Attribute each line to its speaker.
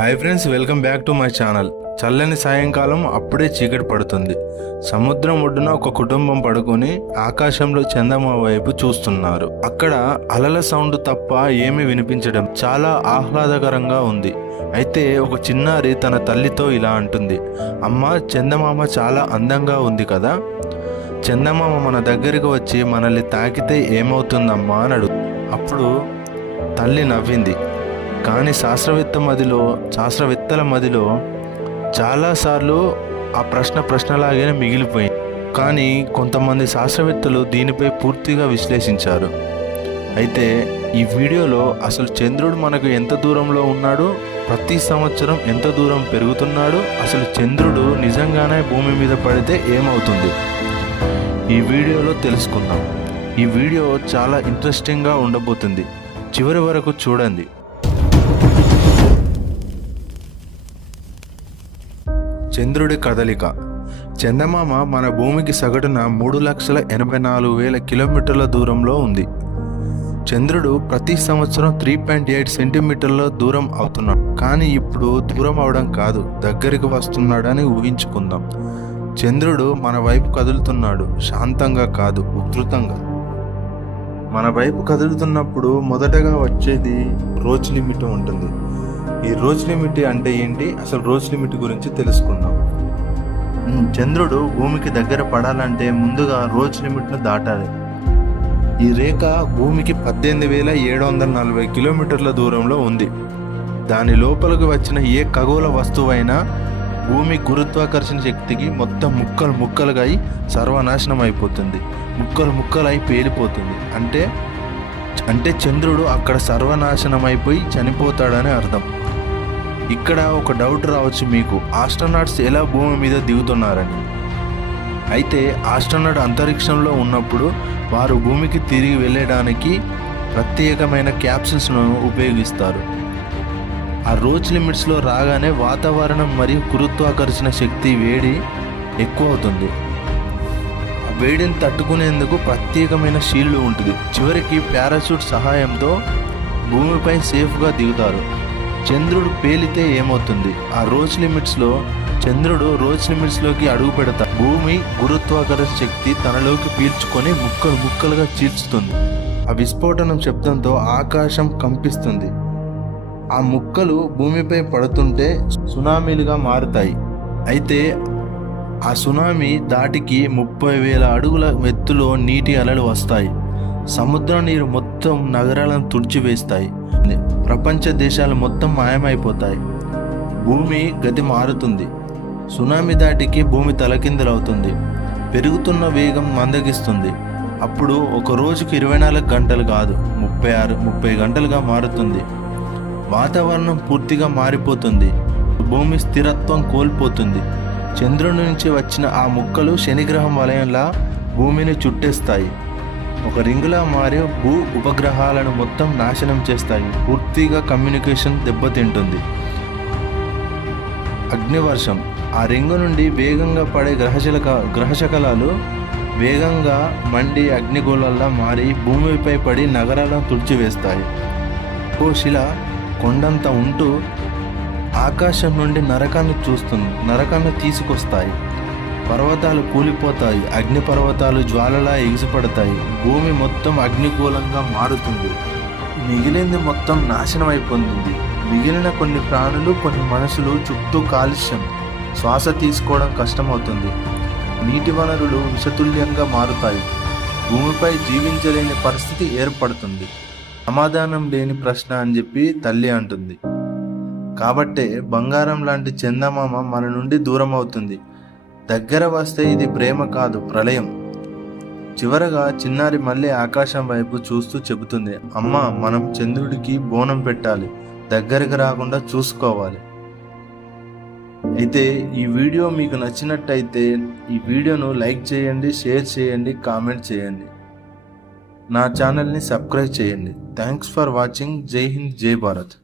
Speaker 1: Hi friends welcome back to my channel చల్లని సాయంకాలం అప్పుడే చీకటి పడుతుంది. సముద్రం ఒడ్డున ఒక కుటుంబం పడుకొని ఆకాశంలో చందమామ వైపు చూస్తున్నారు. అక్కడ అలల సౌండ్ తప్ప ఏమీ వినిపించడం చాలా ఆహ్లాదకరంగా ఉంది. అయితే ఒక చిన్నారి తన తల్లితో ఇలా అంటుంది. అమ్మ చందమామ చాలా అందంగా ఉంది కదా? చందమామ మన దగ్గరికి వచ్చి మనల్ని తాకితే ఏమవుతుందమ్మా? అని అడుగు అప్పుడు తల్లి నవ్వింది. కానీ శాస్త్రవేత్త మదిలో శాస్త్రవేత్తల మదిలో చాలాసార్లు ఆ ప్రశ్న ప్రశ్నలాగానే మిగిలిపోయింది. కానీ కొంతమంది శాస్త్రవేత్తలు దీనిపై పూర్తిగా విశ్లేషించారు. అయితే ఈ వీడియోలో అసలు చంద్రుడు మనకు ఎంత దూరంలో ఉన్నాడు? ప్రతి సంవత్సరం ఎంత దూరం పెరుగుతున్నాడు? అసలు చంద్రుడు నిజంగానే భూమి మీద పడితే ఏమవుతుంది? ఈ వీడియోలో తెలుసుకుందాం. ఈ వీడియో చాలా ఇంట్రెస్టింగ్గా ఉండబోతుంది. చివరి వరకు చూడండి. చంద్రుడి కదలిక. చందమామ మన భూమికి సగటున మూడు లక్షల ఎనభై నాలుగు వేల కిలోమీటర్ల దూరంలో ఉంది. చంద్రుడు ప్రతి సంవత్సరం త్రీ పాయింట్ ఎయిట్ సెంటీమీటర్ల దూరం అవుతున్నాడు. కానీ ఇప్పుడు దూరం అవడం కాదు దగ్గరికి వస్తున్నాడని ఊహించుకుందాం. చంద్రుడు మన వైపు కదులుతున్నాడు శాంతంగా కాదు ఉధృతంగా. మన వైపు కదులుతున్నప్పుడు మొదటగా వచ్చేది రోజు లిమిట్ ఉంటుంది. ఈ రోజు లిమిట్ అంటే ఏంటి? అసలు రోజు లిమిట్ గురించి తెలుసుకుందాం. చంద్రుడు భూమికి దగ్గర పడాలంటే ముందుగా రోజ్ లిమిట్ను దాటాలి. ఈ రేఖ భూమికి పద్దెనిమిది వేల ఏడు వందల నలభై కిలోమీటర్ల దూరంలో ఉంది. దాని లోపలికి వచ్చిన ఏ ఖగోళ వస్తువైనా భూమి గురుత్వాకర్షణ శక్తికి మొత్తం ముక్కలు ముక్కలుగా అయి సర్వనాశనం అయిపోతుంది. ముక్కలు ముక్కలై పేలిపోతుంది. అంటే అంటే చంద్రుడు అక్కడ సర్వనాశనం అయిపోయి చనిపోతాడని అర్థం. ఇక్కడ ఒక డౌట్ రావచ్చు మీకు. ఆస్ట్రోనాట్స్ ఎలా భూమి మీద దిగుతున్నారని. అయితే ఆస్ట్రోనాట్ అంతరిక్షంలో ఉన్నప్పుడు వారు భూమికి తిరిగి వెళ్ళడానికి ప్రత్యేకమైన క్యాప్సిల్స్ను ఉపయోగిస్తారు. ఆ రోజ్ లిమిట్స్లో రాగానే వాతావరణం మరియు గురుత్వాకర్షణ శక్తి వేడి ఎక్కువ అవుతుంది ఆ వేడిని తట్టుకునేందుకు ప్రత్యేకమైన షీల్డ్ ఉంటుంది. చివరికి పారాషూట్ సహాయంతో భూమిపై సేఫ్గా దిగుతారు. చంద్రుడు పేలితే ఏమవుతుంది? ఆ రోజ్ లిమిట్స్లో చంద్రుడు రోజ్ లిమిట్స్లోకి అడుగు పెడతా. భూమి గురుత్వాకర్షణ శక్తి తనలోకి పీల్చుకొని ముక్కలు ముక్కలుగా చీల్చుతుంది. ఆ విస్ఫోటనం శబ్దంతో ఆకాశం కంపిస్తుంది. ఆ ముక్కలు భూమిపై పడుతుంటే సునామీలుగా మారుతాయి. అయితే ఆ సునామీ దాటికి ముప్పై వేల అడుగుల ఎత్తులో నీటి అలలు వస్తాయి. సముద్ర నీరు మొత్తం నగరాలను తుడిచివేస్తాయి. ప్రపంచ దేశాలు మొత్తం మాయమైపోతాయి. భూమి గతి మారుతుంది. సునామీ దాటికి భూమి తలకిందులవుతుంది. పెరుగుతున్న వేగం మందగిస్తుంది. అప్పుడు ఒక రోజుకు ఇరవై నాలుగు గంటలు కాదు ముప్పై ఆరు ముప్పై గంటలుగా మారుతుంది. వాతావరణం పూర్తిగా మారిపోతుంది. భూమి స్థిరత్వం కోల్పోతుంది. చంద్రుడి నుంచి వచ్చిన ఆ ముక్కలు శనిగ్రహం వలయంలా భూమిని చుట్టేస్తాయి. ఒక రింగులా మారే భూ ఉపగ్రహాలను మొత్తం నాశనం చేస్తాయి. పూర్తిగా కమ్యూనికేషన్ దెబ్బతింటుంది. అగ్నివర్షం. ఆ రింగు నుండి వేగంగా పడే గ్రహశలక గ్రహశకలాలు వేగంగా మండి అగ్నిగోళాల్లా మారి భూమిపై పడి నగరాలను తుడిచివేస్తాయి. ఓ శిల కొండంత ఉంటూ ఆకాశం నుండి నరకాన్ని చూస్తుంది నరకాన్ని తీసుకొస్తాయి. పర్వతాలు కూలిపోతాయి అగ్ని పర్వతాలు జ్వాలలా ఎగిసిపడతాయి. భూమి మొత్తం అగ్నికూలంగా మారుతుంది. మిగిలింది మొత్తం నాశనం అయిపోతుంది. మిగిలిన కొన్ని ప్రాణులు కొన్ని మనుషులు చుట్టూ కాలుష్యం. శ్వాస తీసుకోవడం కష్టమవుతుంది. నీటి వనరులు విషతుల్యంగా మారుతాయి. భూమిపై జీవించలేని పరిస్థితి ఏర్పడుతుంది. సమాధానం లేని ప్రశ్న అని చెప్పి తల్లి అంటుంది. కాబట్టే బంగారం లాంటి చందమామ మన నుండి దూరం అవుతుంది దగ్గర వస్తే ఇది ప్రేమ కాదు ప్రళయం. చివరగా చిన్నారి మళ్ళీ ఆకాశం వైపు చూస్తూ చెబుతుంది అమ్మ మనం చంద్రుడికి బోనం పెట్టాలి దగ్గరికి రాకుండా చూసుకోవాలి. అయితే ఈ వీడియో మీకు నచ్చినట్టయితే ఈ వీడియోను లైక్ చేయండి షేర్ చేయండి కామెంట్ చేయండి. నా ఛానల్ని సబ్స్క్రైబ్ చేయండి. Thanks for watching. Jai Hind Jai Bharat.